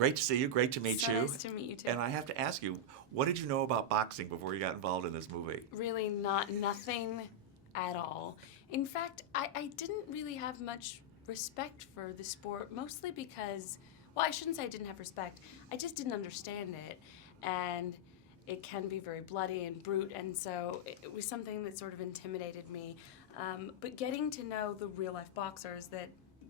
Great to see you. Great to meet So you. nice to meet you too. And I have to ask you, what did you know about boxing before you got involved in this movie? Really nothing at all. In fact, I didn't really have much respect for the sport, mostly because, well, I shouldn't say I didn't have respect. I just didn't understand it. And it can be very bloody and brute, and so it was something that sort of intimidated me. But getting to know the real-life boxers that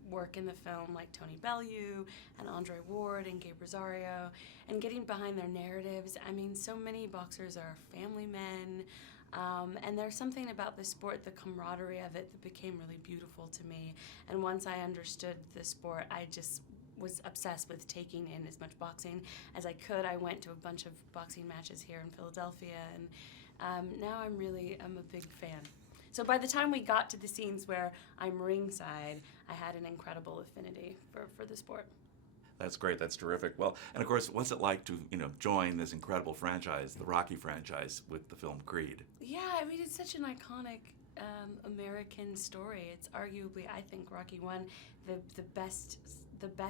work in the film, like Tony Bellew and Andre Ward and Gabe Rosario, and getting behind their narratives. I mean, so many boxers are family men, and there's something about the sport, the camaraderie of it, that became really beautiful to me. And once I understood the sport, I just was obsessed with taking in as much boxing as I could. I went to a bunch of boxing matches here in Philadelphia, and now I'm a big fan. So by the time we got to the scenes where I'm ringside, I had an incredible affinity for the sport. That's great. That's terrific. Well, and of course, what's it like to, join this incredible franchise, the Rocky franchise, with the film Creed? Yeah, I mean, it's such an iconic American story. It's arguably, I think, Rocky One, the best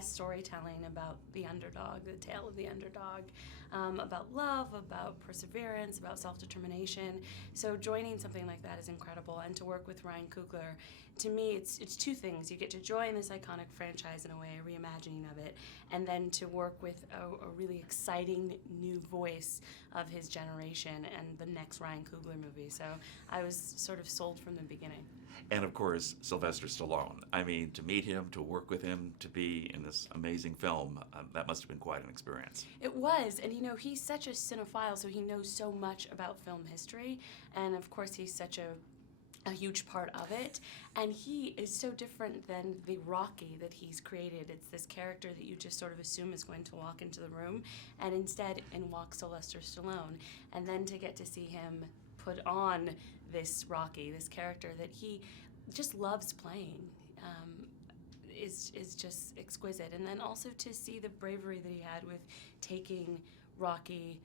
storytelling about the underdog, the tale of the underdog, about love, about perseverance, about self-determination. So joining something like that is incredible, and to work with Ryan Coogler, to me, it's two things. You get to join this iconic franchise in a way, a reimagining of it, and then to work with a really exciting new voice of his generation and the next Ryan Coogler movie. So I was sort of sold from the beginning. And of course, Sylvester Stallone. I mean, to meet him, to work with him, to be in this amazing film, that must have been quite an experience. It was, and he's such a cinephile, so he knows so much about film history, and of course he's such a huge part of it, and he is so different than the Rocky that he's created. It's this character that you just sort of assume is going to walk into the room, and instead in walks Sylvester Stallone, and then to get to see him put on this Rocky, this character that he just loves playing, is just exquisite. And then also to see the bravery that he had with taking Rocky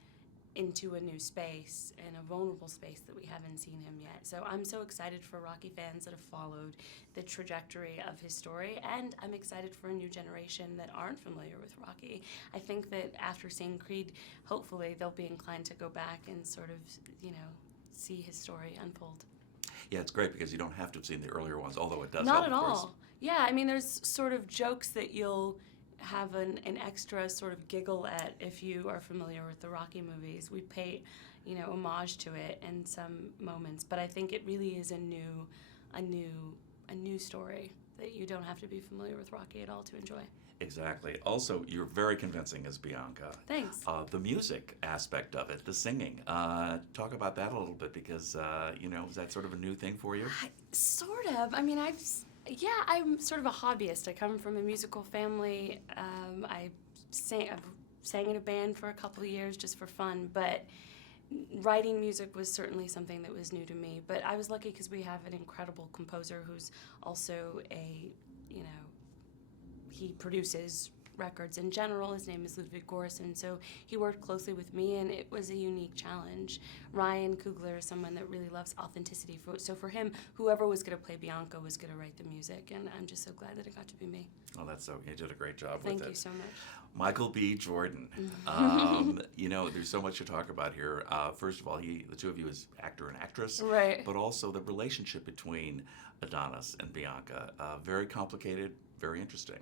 into a new space, and a vulnerable space that we haven't seen him yet. So I'm so excited for Rocky fans that have followed the trajectory of his story, and I'm excited for a new generation that aren't familiar with Rocky. I think that after seeing Creed, hopefully they'll be inclined to go back and sort of, see his story unfold. Yeah, it's great because you don't have to have seen the earlier ones, although it does Not help, at of course. all. Yeah, I mean, there's sort of jokes that you'll have an extra sort of giggle at if you are familiar with the Rocky movies. We pay, homage to it in some moments, but I think it really is a new story that you don't have to be familiar with Rocky at all to enjoy. Exactly. Also, you're very convincing as Bianca. Thanks. The music aspect of it, the singing. Talk about that a little bit because, is that sort of a new thing for you? Sort of. I mean, I'm sort of a hobbyist. I come from a musical family. I sang in a band for a couple of years just for fun, but writing music was certainly something that was new to me. But I was lucky because we have an incredible composer who's also he produces records in general. His name is Ludwig Gorson, so he worked closely with me, and it was a unique challenge. Ryan Coogler is someone that really loves authenticity, so for him, whoever was going to play Bianca was going to write the music, and I'm just so glad that it got to be me. Oh, you did a great job with it. Thank you so much. Michael B. Jordan. There's so much to talk about here. First of all, the two of you as actor and actress, right? But also the relationship between Adonis and Bianca. Very complicated, very interesting.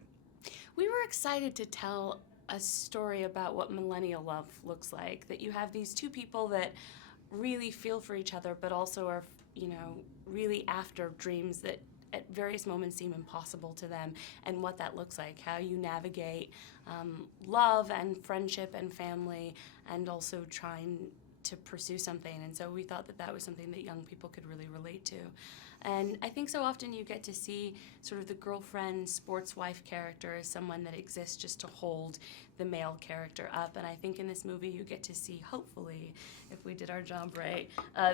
We were excited to tell a story about what millennial love looks like, that you have these two people that really feel for each other, but also are, really after dreams that at various moments seem impossible to them, and what that looks like, how you navigate love and friendship and family, and also trying to pursue something. And so we thought that was something that young people could really relate to. And I think so often you get to see sort of the girlfriend, sports wife character as someone that exists just to hold the male character up. And I think in this movie you get to see, hopefully, if we did our job right,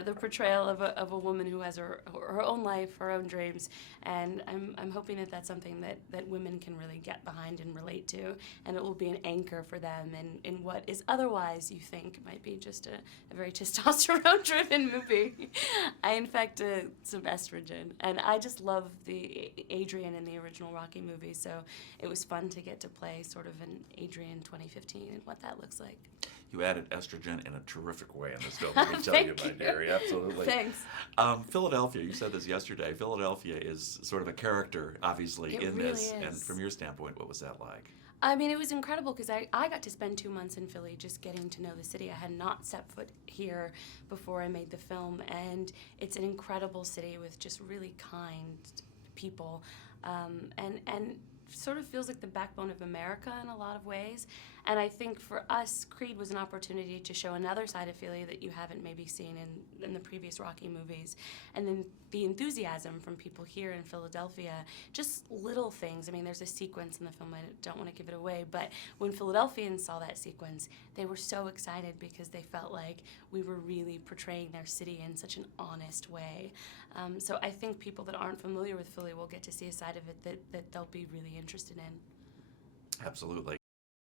the portrayal of a woman who has her own life, her own dreams. And I'm hoping that that's something that women can really get behind and relate to. And it will be an anchor for them in what is otherwise, you think, might be just a very testosterone-driven movie. In fact, Sylvester origin. And I just love the Adrian in the original Rocky movie, so it was fun to get to play sort of an Adrian 2015 and what that looks like. You added estrogen in a terrific way in this film, let me tell you, my dearie. Absolutely. Thanks. Philadelphia, you said this yesterday. Philadelphia is sort of a character, obviously, It in really this. is. And from your standpoint, what was that like? I mean, it was incredible because I got to spend 2 months in Philly just getting to know the city. I had not set foot here before I made the film, and it's an incredible city with just really kind people, and sort of feels like the backbone of America in a lot of ways. And I think for us, Creed was an opportunity to show another side of Philly that you haven't maybe seen in the previous Rocky movies. And then the enthusiasm from people here in Philadelphia, just little things. I mean, there's a sequence in the film, I don't want to give it away, but when Philadelphians saw that sequence, they were so excited because they felt like we were really portraying their city in such an honest way. So I think people that aren't familiar with Philly will get to see a side of it that they'll be really interested in. Absolutely.